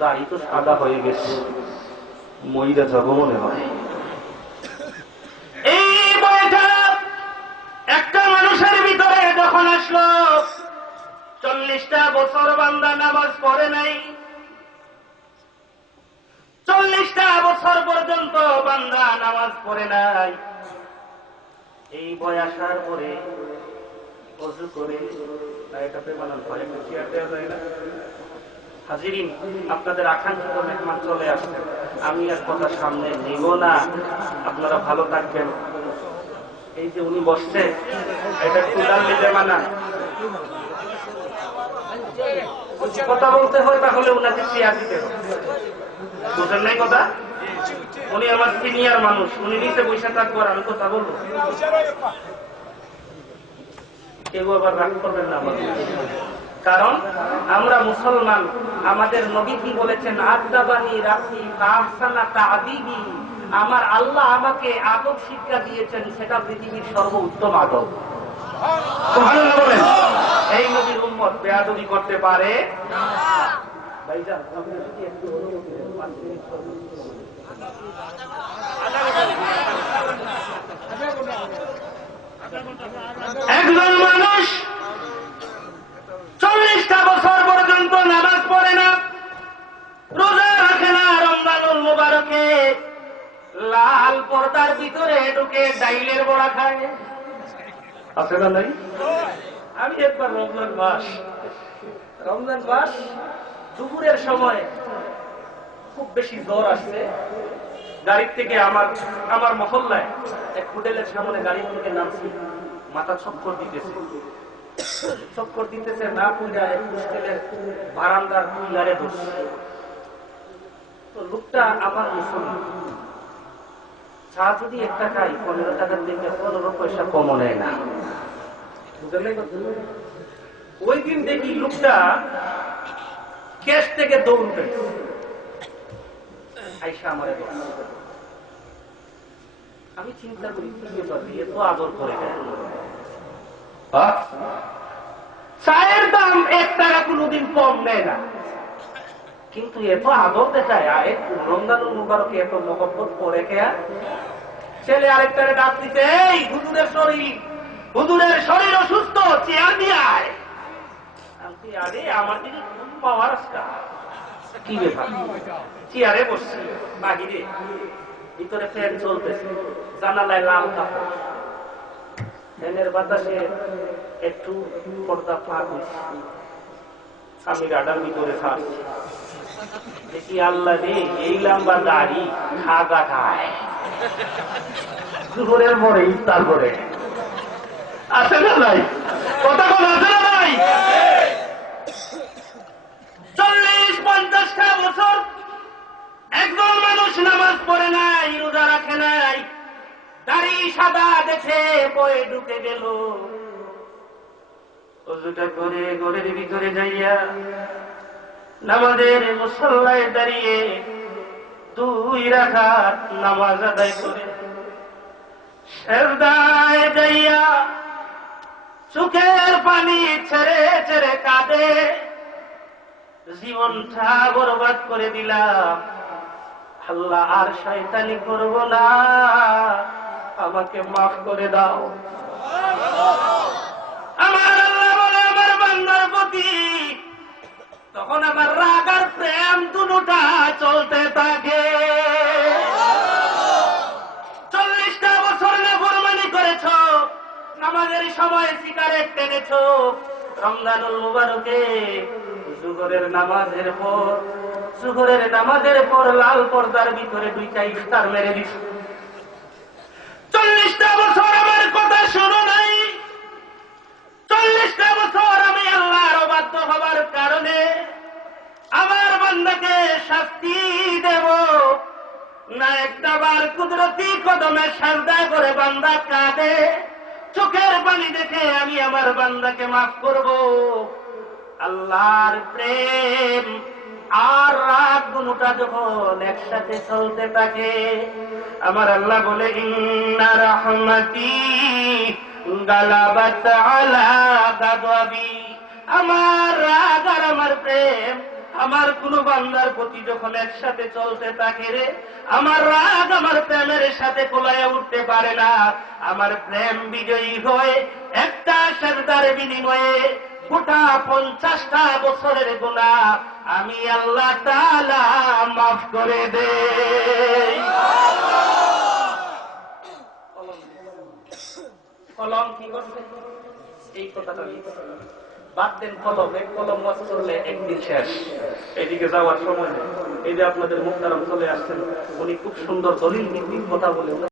দাড়ি তো সাদা হয়ে গেছে। মহিলা যাব মনে হয়। এই বইটা একটা মানুষের ভিতরে যখন আসলো, চল্লিশটা বছর বান্দা নামাজ পড়ে নাই। চল্লিশটা বছর পর্যন্ত বান্দা নামাজ পড়ে নাই। এই বয় আসার পরে হাজিরিন, আপনাদের আকাঙ্ক্ষিত মেহমান চলে আসছেন। আমি আর কথা সামনে নিব না। আপনারা ভালো থাকবেন। এই যে উনি বসছে, এটা কুলার নিতে কথা বলতে হয় তাহলে উনাকে চেয়ার দিতে হবে। বুঝেন নাই কথা? উনি আমার সিনিয়র মানুষ। উনি নিচে বসে থাকব আমি কথা বলব। কেউ আবার রাগ করবেন না কারণ আমরা মুসলমান আমাদের নবী কি বলেছেন? আদাবানি রাখি কাহসানা তাদিবি। আমার আল্লাহ আমাকে আদব শিক্ষা দিয়েছেন সেটা পৃথিবীর সর্বোত্তম আদব। এই নবীর উম্মত বেয়াদবি করতে পারে? ভাইজান, লাল পর্দার ভিতরে ঢুকে ডাইলের বড়া খায়। আছে না নাই? আমি একবার রমজান মাস রমজান মাস দুপুরের সময় খুব বেশি জ্বর আসছে। গাড়ির থেকে আমার আমার মহল্লায় এক হোটেলের সামনে গাড়ি থেকে নামছি মাথা চক্কর দিতেছে। চক্কর দিতেছে না পূজা এক হোস্টেলের বারান্দার পিলারে বসছে তো লোকটা আমার মুসলমান। চা যদি একটা খাই পনেরো টাকার থেকে পনেরো পয়সা কমও নেয় না। ওই দিন দেখি লোকটা ক্যাশ থেকে দৌড় পেয়েছে আইসা আমারে আমি চিন্তা করি কি এত আদর করে দেয়? চায়ের দাম এক টাকা কোনোদিন কম নেয় না। কিন্তু এত আদর দেখায়, আর মুবারকে এত মহব্বত করে কে? ছেলে আরেকটারে ডাক দিতে এই, হুজুরের শরীর হুজুরের শরীর অসুস্থ, চেয়ার দিয়ে আয়। আমার দিকে পাওয়ার। কি চেয়ারে বসছি, বাহিরে। ভিতরে ফ্যান চলতেছে, জানালায় লাল বাতাসে একটু পর্দা হয়েছে। আমি রাডার ভিতরে থাকছি দেখি আল্লাহ রে, এই লম্বা দাড়ি খাগা খায় দুপুরের পরে ইফতার করে। আছে না নাই? কথা কোন আছে না নাই? চল্লিশ পঞ্চাশটা বছর। একজন মানুষ নামাজ পড়ে নাই, রোজা রাখে নাই। দাড়ি সাদা দেখে বয়ে ঢুকে গেল। অজুটা করে ঘরের ভিতরে যাইয়া নামাজের মুসল্লায় দাঁড়িয়ে দুই রাখাত নামাজ আদায় করে। সেরদায় যাইয়া চোখের পানি ছেড়ে ছেড়ে কাঁদে। জীবনটা বরবাদ করে দিলাম। আল্লাহ আর শয়তানি করব না। আমাকে মাফ করে দাও আমার আল্লাহ বলে আমার বান্দার তখন আমার রাগ আর প্রেম দুটা চলতে থাকে। চল্লিশটা বছর না ফরমানি করেছ, নামাজের সময় সিগারেট টেনেছ। রমজানুল মুবারকে জুগরের নামাজের পর সুগরের নামাজের পর লাল পর্দার ভিতরে দুইটা ইফতার মেরে দিস। চল্লিশটা না একটা বার কুদরতি কদমে সাজদা করে বান্দা কাঁদে। চোখের পানি দেখে আমি আমার বান্দাকে মাফ করব। আল্লাহর প্রেম আর রাত দুটা যখন একসাথে চলতে থাকে, আমার আল্লাহ বলে, ইন্না গালাবাত আলা গাদাবি আমার রাগ আর আমার প্রেম আমার কোন বান্দার প্রতি যখন একসাথে চলতে থাকে রে, আমার রাগ আমার প্রেমের সাথে কোলায় উঠতে পারে না আমার প্রেম বিজয়ী হয়ে একটা সরদার বিনিময়ে গোটা পঞ্চাশটা বছরের গুণা আমি আল্লাহ তালা মাফ করে দে কলম কি করছে এই কথাটা। কলম ওয়াজ করলে একদিন শেষ। এদিকে যাওয়ার সময় এই যে আপনাদের চলে আসছেন, উনি খুব সুন্দর দলিল নীতির কথা বলে